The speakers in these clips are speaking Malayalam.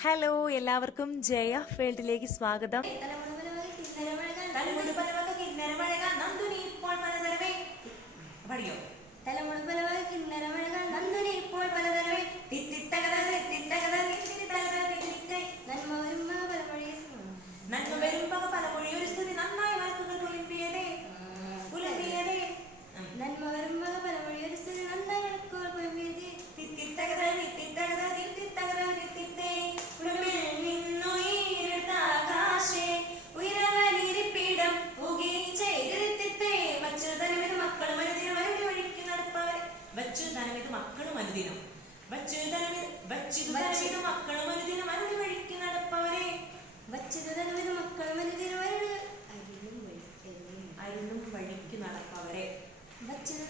ഹലോ എല്ലാവർക്കും ജയ ഫീൽഡിലേക്ക് സ്വാഗതം. തലമുടി പലവക കിന്നരമഴക നന്ദുനി ഇപ്പോൾ പലതരവേ പഠിയോ വച്ചു തനമിത് വച്ചു തനമിത് മക്കളും അനുദിനം മനുടി വഴിക്ക് നടപ്പവരെ വച്ചത് മക്കളും അനുദിനവരുടെ അരിലും വെളിച്ചെണ്ണയും. വഴിക്ക് നടപ്പവരെ വച്ചത്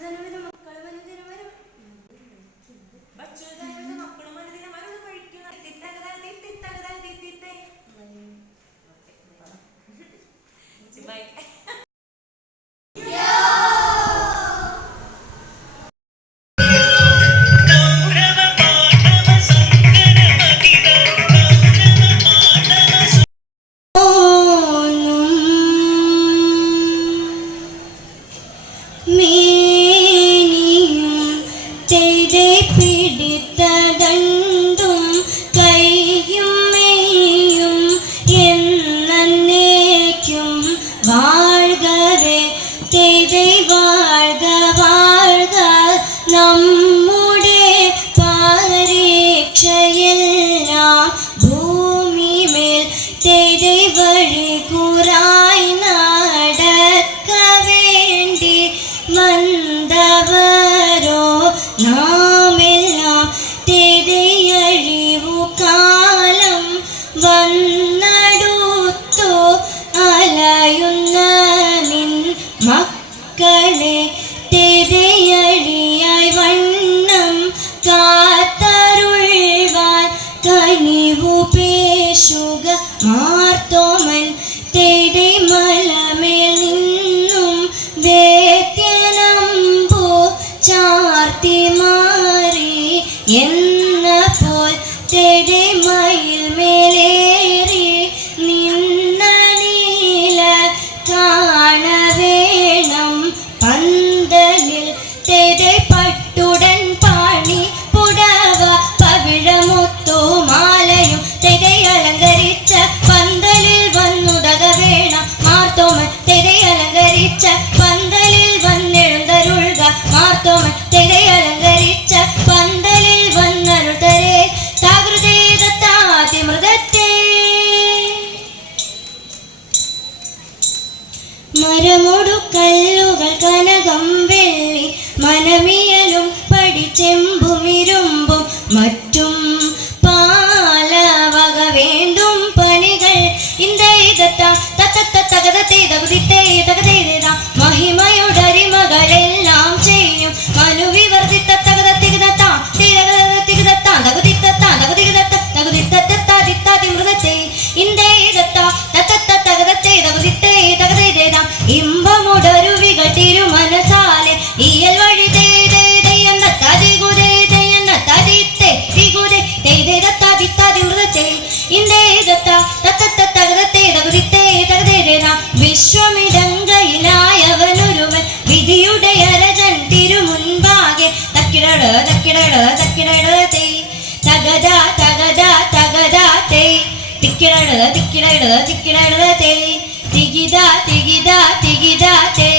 നാമെല്ലാം തിരിയഴിവു കാലം വന്നടുത്തു അലയുന്ന നിൻ മക്കളെ തിരിയഴിയായി വണ്ണം കാത്തരുൾവാൻ കനിവു പേശുക മാർത്തോമൻ തേടെ മാർത്തോമൻ തെരെ അലങ്കരിച്ച പന്തലിൽ വന്നരുതരെ താകൃതേതത്താതിമൃതത്തെ മരമൊടു കല്ലുകൾ കനകം വെള്ളി മനമിയലും പടിച്ചെമ്പും ഇരുമ്പും മറ്റും തകത തകത തകത തേ തിക്കിടട തിക്കിടട തിക്കിടട തേ തികിത തികിത തികിത തേ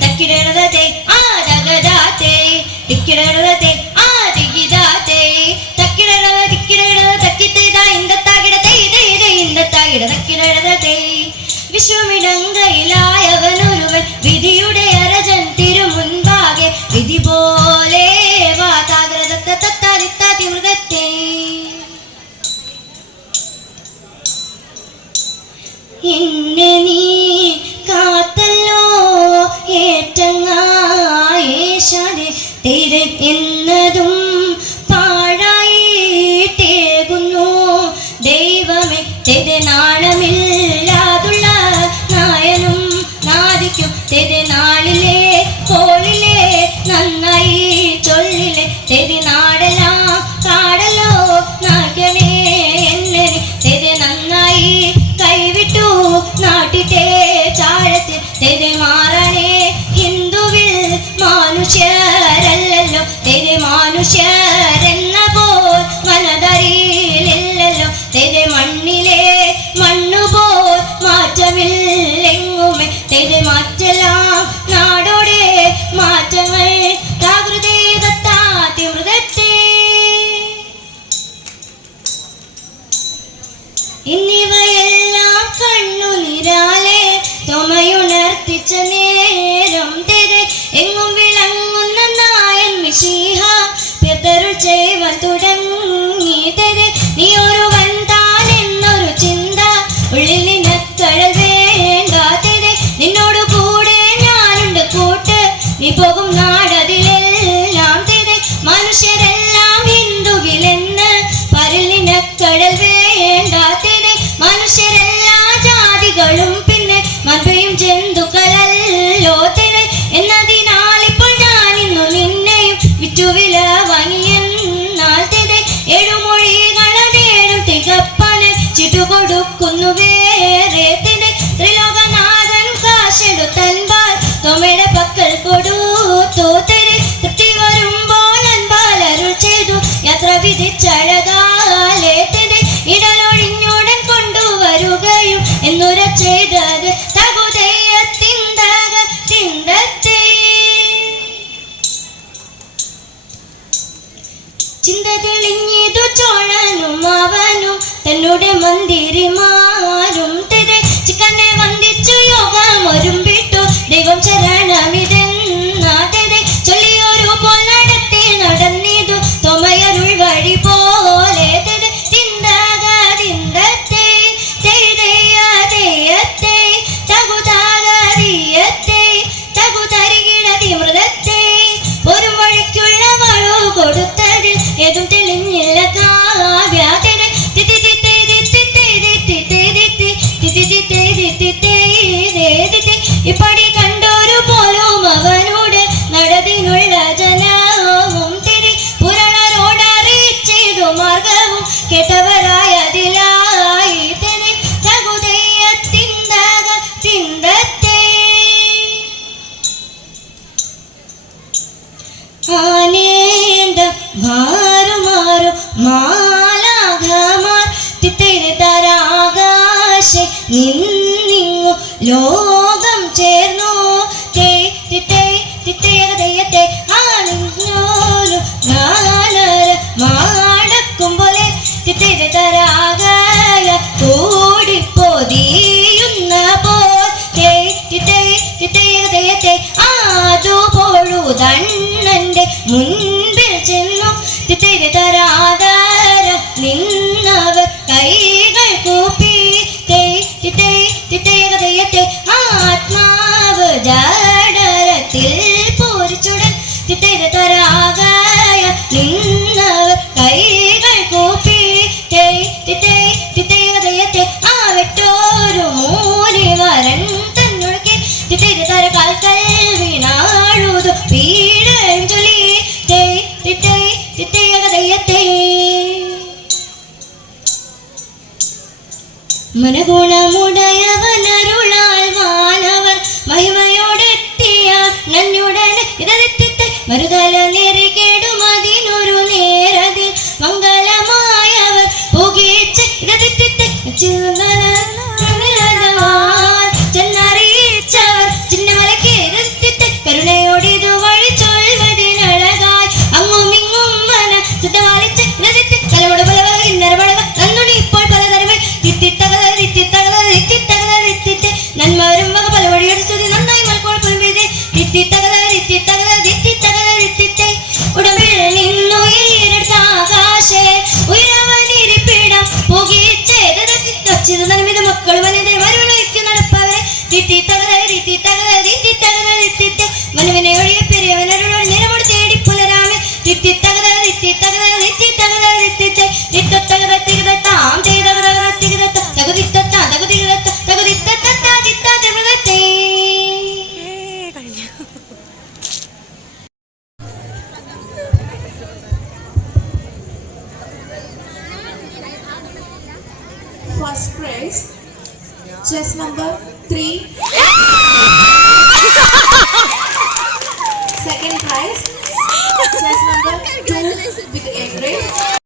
തക്കിടട തേ ആ തകത തേ തിക്കിടട തേ ആ തികിത തേ തക്കിടട തിക്കിടട തക്കിത്തേത ഇന്ദത്താകിട തേ തേ തേ ഇന്ദത്താകിട തക്കിടട തേ വിശ്വമിടങ്കയിലായവനൊരുവൻ വിധിയുടെ in മനുഷ്യരല്ലോ തെരെ മനുഷ്യരെന്ന പോ മനതറിയില്ലല്ലോ തെരെ മണ്ണിലെ മണ്ണു പോ മാറ്റമില്ലെങ്ങുമേ. തെരെ മാറ്റലാം നാടോടെ മാറ്റങ്ങൾ താകൃതേ ദത്താതി മൃഗത്തെ. കണ്ണു നിരാലെ തൊമയുണർത്തിച്ച നേ തിരിച്ചഴകാലേത്തിനെ ഇടലൊഴിഞ്ഞുടൻ കൊണ്ടുവരുകയും എന്നുര ചെയ്തത് തകുതയത്തിന്തക തിന്തത്തെ ചിന്ത തെളിഞ്ഞിതു ചോഴനും അവനും തന്നുടെ മന്ദിരിമാ നിന്നിങ്ങു ലോകം ചേർന്നു മാടക്കും പോലെ തരാകയ കൂടിപ്പൊതിയുന്ന ജഡരത്തിൽ പൂരിച്ചുടൻ തിത്തരാകായ നിന്നവർ കൈകൾ കൂപ്പി തൈ തിത്തൈ തിത്തയതയത്തെ മൂലി മരൻ തന്നൊഴുക്കി തിത്തര കാൽക്കൽ വീണാഴുതു പീഴയും ചൊലി. 中 రిత్తి తగద రిత్తి తగద రిత్తి తగద రిత్తి రిత్త తగద తిగదత ఆం తిగదగద తిగదత తగురిత్తత తగురిగత తగురిత్తత జిత్త జగదతే First prize, chess number three. Second prize, number 2 with egg